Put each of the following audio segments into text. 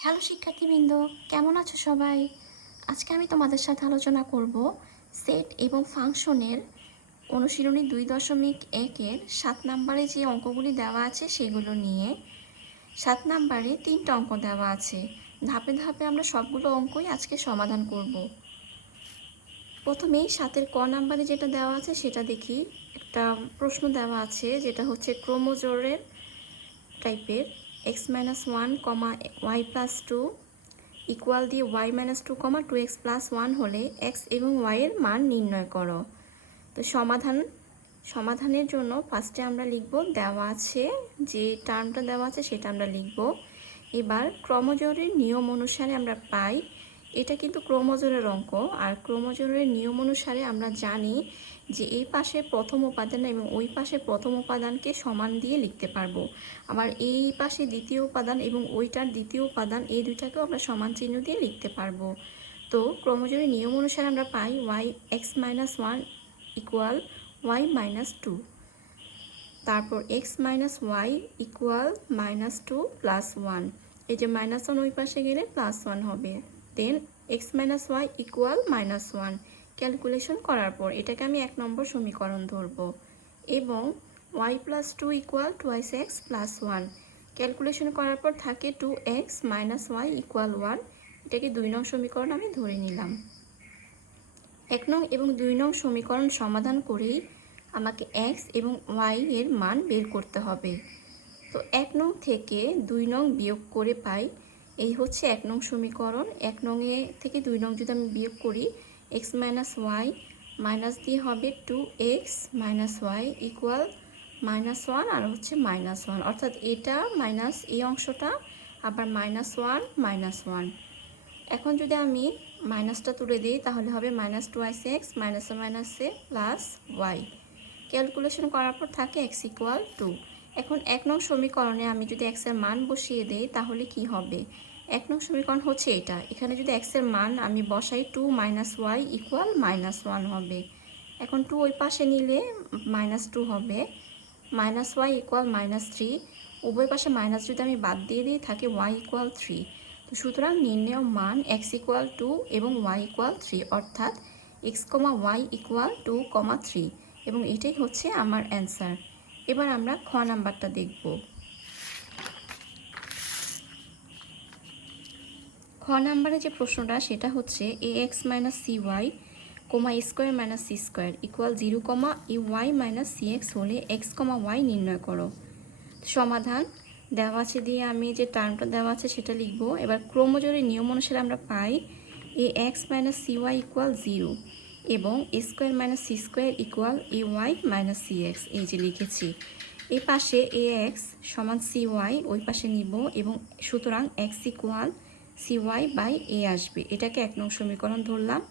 Hello শিক্ষার্থীবৃন্দ, কেমন আছো সবাই? আজকে আমি তোমাদের সাথে আলোচনা করব সেট এবং ফাংশনের অনুশীলনী দুই দশমিক একের সাত নাম্বারে যে অঙ্কগুলি দেওয়া আছে সেগুলো নিয়ে। সাত নাম্বারে তিনটা অঙ্ক দেওয়া আছে। ধাপে ধাপে আমরা সবগুলো অঙ্কই আজকে সমাধান করব। প্রথমেই সাতের ক নাম্বারে যেটা দেওয়া আছে সেটা দেখি। একটা প্রশ্ন দেওয়া আছে, যেটা হচ্ছে ক্রোমোজোরের টাইপের x minus one comma y plus two equal দিয়ে y minus two comma two x plus one হলে এক্স এবং ওয়াইয়ের মান নির্ণয় করো। তো সমাধান, সমাধানের জন্য ফার্স্টে আমরা লিখব দেওয়া আছে, যে টার্মটা দেওয়া আছে সেটা আমরা লিখব। এবার ক্রমজোরের নিয়ম অনুসারে আমরা পাই এটা কিন্তু ক্রোমোজোরের অঙ্ক। আর ক্রোমোজোরের নিয়ম অনুসারে আমরা জানি যে এই পাশে প্রথম উপাদান এবং ওই পাশে প্রথম উপাদানকে সমান দিয়ে লিখতে পারব। আবার এই পাশে দ্বিতীয় উপাদান এবং ওইটার দ্বিতীয় উপাদান এই দুইটাকেও আমরা সমান চিহ্ন দিয়ে লিখতে পারব। তো ক্রোমোজোরের নিয়ম অনুসারে আমরা পাই y x minus one equal y minus two. তারপর x minus y equal minus two plus one. এই যে মাইনাস ওয়ান ওই পাশে গেলে প্লাস ওয়ান হবে। Then x minus y equal minus one calculation করার পর এটাকে আমি এক নম্বর সমীকরণ ধরব। এবং y plus two equal twice x plus one calculation করার পর থাকে two x minus y equal one এটাকে দুই নং সমীকরণ আমি ধরে নিলাম। এক নং এবং দুই নং সমীকরণ সমাধান করেই আমাকে এক্স এবং ওয়াই এর মান বের করতে হবে। তো এক নং থেকে দুই নং বিয়োগ করে পাই এই হচ্ছে এক নং সমীকরণ। এক নংয়ে থেকে দুই নং যদি আমি বিয়োগ করি এক্স মাইনাস ওয়াই মাইনাস দিয়ে হবে two x minus y equal minus one আর হচ্ছে মাইনাস ওয়ান অর্থাৎ এটা মাইনাস এই অংশটা, আবার মাইনাস ওয়ান মাইনাস ওয়ান এখন যদি আমি মাইনাসটা তুলে দিই, তাহলে হবে minus twice x minus minus a plus y calculation করার পর থাকে এক্স ইকুয়াল টু এখন এক নং সমীকরণে আমি যদি এক্সের মান বসিয়ে দিই, তাহলে কি হবে? এক নং সমীকরণ হচ্ছে এটা। এখানে যদি এক্সের মান আমি বসাই two minus y equal minus one হবে। এখন টু ওই পাশে নিলে মাইনাস টু হবে। Minus y equal minus three উভয় পাশে মাইনাস যদি আমি বাদ দিয়ে দিই, থাকে ওয়াই ইকুয়াল থ্রি তো সুতরাং নির্ণয় মান এক্স ইকুয়াল টু এবং ওয়াই ইকুয়াল থ্রি অর্থাৎ x comma y equal two comma three এবং এটাই হচ্ছে আমার অ্যান্সার এবার আমরা খ নাম্বারটা দেখব। নাম্বারে যে প্রশ্নটা, সেটা হচ্ছে a x minus c y comma square minus c square equal zero comma a y minus c x হলে এক্স কমা ওয়াই নির্ণয় করো। সমাধান, দেওয়া আছে দিয়ে আমি যে টার্মটা দেওয়া আছে সেটা লিখব। এবার ক্রোমোজোরের নিয়ম অনুসারে আমরা পাই a x minus c y equal zero এবং a square minus c square equal a y minus c x এই যে লিখেছি। এই পাশে এ এক্স সমান সি ওয়াই ওই পাশে নিব এবং সুতরাং x equal c y by a আসবে। এটাকে এক নং সমীকরণ ধরলাম।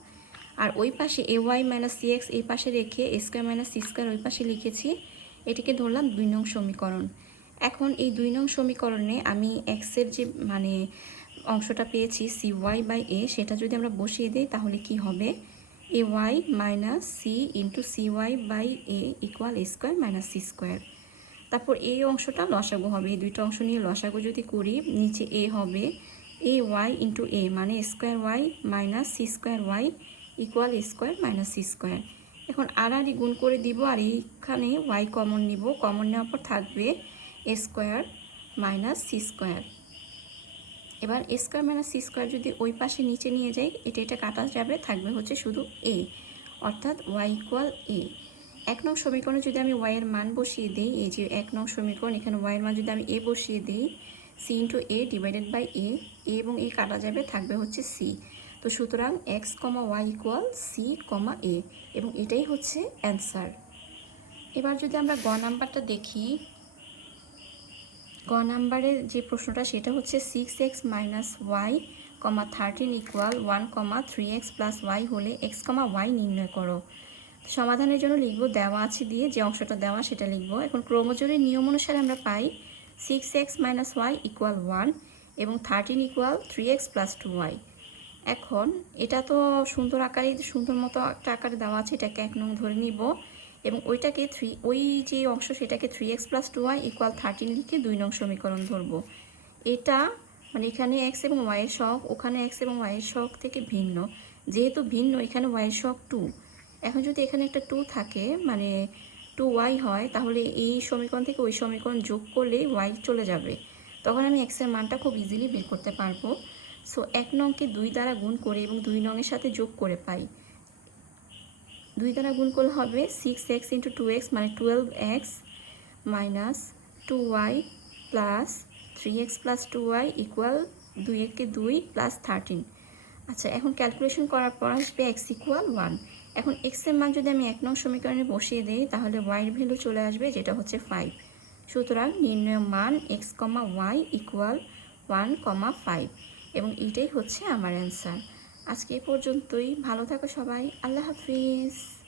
আর ওই পাশে a y minus c x এই পাশে রেখে a square minus c square ওই পাশে লিখেছি। এটিকে ধরলাম দুই নং সমীকরণ। এখন এই দুই নং সমীকরণে আমি এক্সের যে মানে অংশটা পেয়েছি সি ওয়াই বাই এ সেটা যদি আমরা বসিয়ে দিই তাহলে কি হবে? A y minus c into c y by a equal a square minus c square তারপর এই অংশটা লসাগু হবে। এই দুইটা অংশ নিয়ে লসাগু যদি করি, নিচে এ হবে। এ ওয়াই ইন্টু এ মানে square y minus c square y equal square minus c square এখন আর আর গুণ করে দিব আর এইখানে ওয়াই কমন নিব। কমন নেওয়ার পর থাকবে A square minus C square এবার A square minus C square যদি ওই পাশে নিচে নিয়ে যাই, এটা এটা কাটা যাবে, থাকবে হচ্ছে শুধু এ অর্থাৎ ওয়াই ইকুয়াল এ এক নং সমীকরণে যদি আমি ওয়াইয়ের মান বসিয়ে দিই, এই যে এক নং সমীকরণ, এখানে ওয়াইয়ের মান যদি আমি এ বসিয়ে দিই C into A divided by A A এবং এ কাটা যাবে, থাকবে হচ্ছে সি তো সুতরাং x comma y equal C comma A এবং এটাই হচ্ছে অ্যান্সার এবার যদি আমরা গ নাম্বারটা দেখি, গ নাম্বারের যে প্রশ্নটা, সেটা হচ্ছে six x minus y comma thirteen equal one comma three x plus y হলে এক্স কমা ওয়াই নির্ণয় করো। সমাধানের জন্য লিখব দেওয়া আছে দিয়ে, যে অংশটা দেওয়া সেটা লিখব। এখন ক্রোমোজোরের নিয়ম অনুসারে আমরা পাই six x minus y equal one এবং thirteen equal three x plus two y এখন এটা তো সুন্দর আকারে, সুন্দর মতো একটা আকারে দেওয়া আছে, এটাকে এক নং ধরে নিব এবং ওইটাকে থ্রি ওই যে অংশ সেটাকে three x plus two y equal thirteen লিখে দুই নং সমীকরণ ধরবো। এটা মানে এখানে এক্স এবং ওয়াইয়ের শখ ওখানে এক্স এবং ওয়াইয়ের শখ থেকে ভিন্ন। যেহেতু ভিন্ন, এখানে ওয়াইয়ের শখ টু এখন যদি এখানে একটা টু থাকে মানে টু ওয়াই হয়, তাহলে এই সমীকরণ থেকে ওই সমীকরণ যোগ করলে ওয়াই চলে যাবে। তখন আমি এক্সের মানটা খুব ইজিলি বের করতে পারব। সো এক নংকে দুই দ্বারা গুণ করে এবং দুই নংয়ের সাথে যোগ করে পাই। দুই দ্বারা গুণ করলে হবে six x into two x মানে twelve x minus two y plus three x plus two y equal দুই এককে দুই প্লাস থার্টিন আচ্ছা এখন ক্যালকুলেশন করার পর আসবে এক্স ইকুয়াল ওয়ান এখন এক্সের মান যদি আমি এক নং সমীকরণে বসিয়ে দিই, তাহলে ওয়াইয়ের ভ্যালু চলে আসবে, যেটা হচ্ছে ফাইভ সুতরাং নির্ণয় মান x comma y equal one comma five এবং এটাই হচ্ছে আমার অ্যান্সার আজকে এ পর্যন্তই। ভালো থাকো সবাই। আল্লাহ হাফিজ।